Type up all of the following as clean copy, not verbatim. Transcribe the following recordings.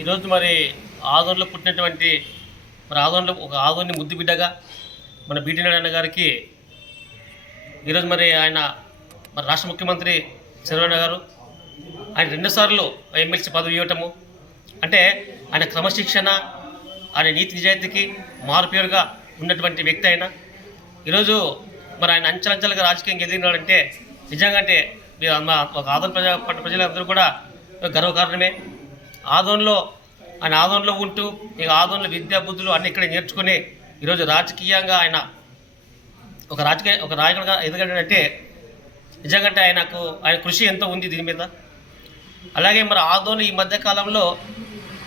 ఈరోజు మరి ఆదోన్లో పుట్టినటువంటి మరి ఆదోన్లో ఒక ఆదోన్ని ముద్దు బిడ్డగా మన బీటీ నారాయణ గారికి ఈరోజు మరి ఆయన మరి రాష్ట్ర ముఖ్యమంత్రి చంద్రబాబు గారు ఆయన 2 సార్లు ఎమ్మెల్సీ పదవి ఇవ్వటము అంటే ఆయన క్రమశిక్షణ ఆయన నీతి నిజాయితీకి మారుపేరుగా ఉన్నటువంటి వ్యక్తి అయినా ఈరోజు మరి ఆయన అంచెలంచెలుగా రాజకీయంగా ఎదిగినాడంటే నిజంగా అంటే ఒక ఆదోన్ ప్రజలందరూ కూడా గర్వకారణమే. ఆదోన్లో ఉంటూ ఇక ఆదోన్లో విద్యా బుద్ధులు అన్నీ ఇక్కడే నేర్చుకుని ఈరోజు రాజకీయంగా ఆయన ఒక నాయకుడిగా ఎదగడంటే నిజంగా ఆయన కృషి ఎంతో ఉంది దీని మీద. అలాగే మరి ఆదోన్ ఈ మధ్యకాలంలో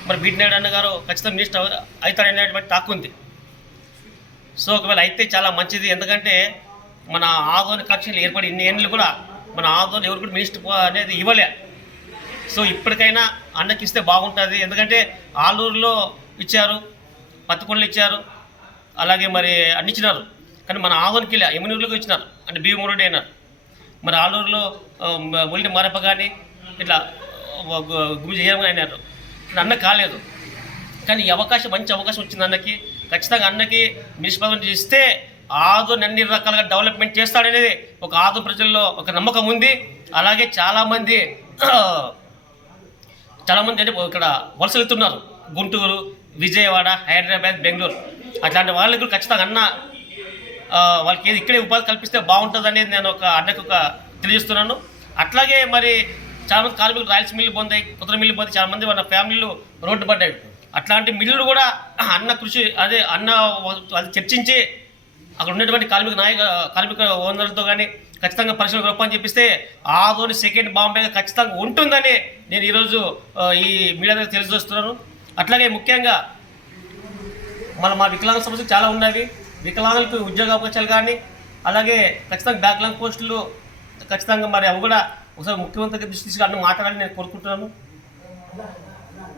మరి బీటీ నారాయణ గారు ఖచ్చితంగా మినిస్టర్ అవుతాడనేటువంటి టాక్ ఉంది. సో ఒకవేళ అయితే చాలా మంచిది, ఎందుకంటే మన ఆదోన్ కక్షలు ఏర్పడి ఇన్ని ఏళ్ళు కూడా మన ఆదోన్ ఎవరు కూడా మినిస్టర్ అనేది ఇవ్వలే. సో ఇప్పటికైనా అన్నకి ఇస్తే బాగుంటుంది, ఎందుకంటే ఆలూరులో ఇచ్చారు, పత్తికొండలు ఇచ్చారు, అలాగే మరి అన్ని ఇచ్చినారు. కానీ మన ఆదోన్కి ఎమ్మెల్యేలకు ఇచ్చినారు అంటే భీమరెడ్డి అయినారు. మరి ఆలూరులో ముల్లి మారప్ప కానీ ఇట్లా గుమి చేయడం అయినారు, అన్న కాలేదు. కానీ ఈ అవకాశం మంచి అవకాశం వచ్చింది అన్నకి. ఖచ్చితంగా అన్నకి మినిస్టర్ పదవి ఇస్తే ఆదోన్ అన్ని రకాలుగా డెవలప్మెంట్ చేస్తాడనేది ఒక ఆదోన్ ప్రజల్లో ఒక నమ్మకం ఉంది. అలాగే చాలామంది అంటే ఇక్కడ వలసలు వెళ్తున్నారు, గుంటూరు, విజయవాడ, హైదరాబాద్, బెంగళూరు. అట్లాంటి వాళ్ళకి కూడా ఖచ్చితంగా అన్న వాళ్ళకి ఏది ఇక్కడే ఉపాధి కల్పిస్తే బాగుంటుంది అనేది నేను అన్నకు తెలియజేస్తున్నాను. అట్లాగే మరి చాలామంది కార్మికులు రాయల్స్ మిల్లు పొందాయి, కుదుర మిల్లు పొంది చాలామంది వాళ్ళ ఫ్యామిలీలు రోడ్డు పడ్డాయి. అట్లాంటి మిల్లులు కూడా అన్న కృషి అన్న అది చర్చించి అక్కడ ఉన్నటువంటి కార్మిక ఓనర్లతో కానీ ఖచ్చితంగా పరిశ్రమ గొప్పని చెప్పిస్తే ఆదోని సెకండ్ బాంబేగా ఖచ్చితంగా ఉంటుందని నేను ఈరోజు ఈ మీడియా దగ్గర తెలియజేస్తున్నాను. అట్లాగే ముఖ్యంగా మా వికలాంగ సమస్యలు చాలా ఉన్నవి. వికలాంగులకు ఉద్యోగ అవకాశాలు కానీ అలాగే ఖచ్చితంగా బ్యాక్లాంగ్ పోస్టులు ఖచ్చితంగా మరి అవి కూడా ఒకసారి ముఖ్యమంత్రి దృష్టి తీసుకుని అన్నీ మాట్లాడాలని నేను కోరుకుంటున్నాను.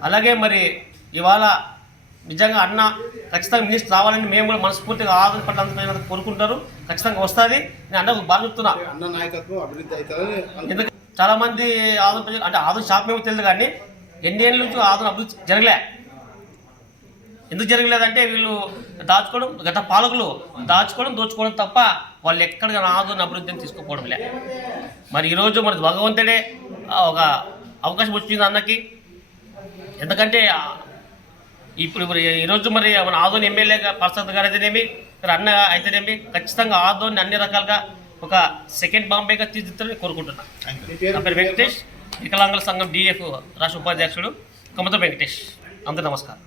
అలాగే మరి ఇవాళ నిజంగా అన్న ఖచ్చితంగా మినిస్టర్ రావాలని మేము కూడా మనస్ఫూర్తిగా ఆదోన్ పట్ల అందరూ కోరుకుంటారు. ఖచ్చితంగా వస్తుంది. నేను అన్నకు బాగా చెప్తున్నా, ఎందుకంటే చాలామంది ఆదోన్ ప్రజలు అంటే ఆదోన్ షాప్ మేము తెలియదు, కానీ ఎన్ని ఏళ్ళ నుంచి ఆదోన్ అభివృద్ధి జరగలే. ఎందుకు జరగలేదంటే వీళ్ళు గత పాలకులు దోచుకోవడం తప్ప వాళ్ళు ఎక్కడికైనా ఆదోన్ అభివృద్ధిని తీసుకుపోవడం లే. మరి ఈరోజు మరి భగవంతుడే ఒక అవకాశం వచ్చింది అన్నకి. ఎందుకంటే ఇప్పుడు ఈరోజు మరి మన ఆదోన్ ఎమ్మెల్యేగా పర్సత్ గారు అయితేనేమి, అన్న అయితేనేమి ఖచ్చితంగా ఆదోన్ అన్ని రకాలుగా ఒక సెకండ్ బాంబేగా తీర్చిదిద్దాలని కోరుకుంటున్నాను. నా పేరు వెంకటేష్, వికలాంగుల సంఘం DF రాష్ట్ర ఉపాధ్యక్షుడు కమత వెంకటేష్. అందరూ నమస్కారం.